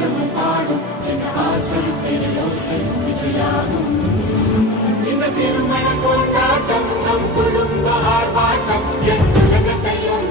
மரமும் பாடும் என்ற ஆசை பெரியோசை இசையாகும். இந்த திருமண கொண்டாட்டம் நம் குடும்ப ஆர்ப்பாட்டம் என் உலகத்தையும்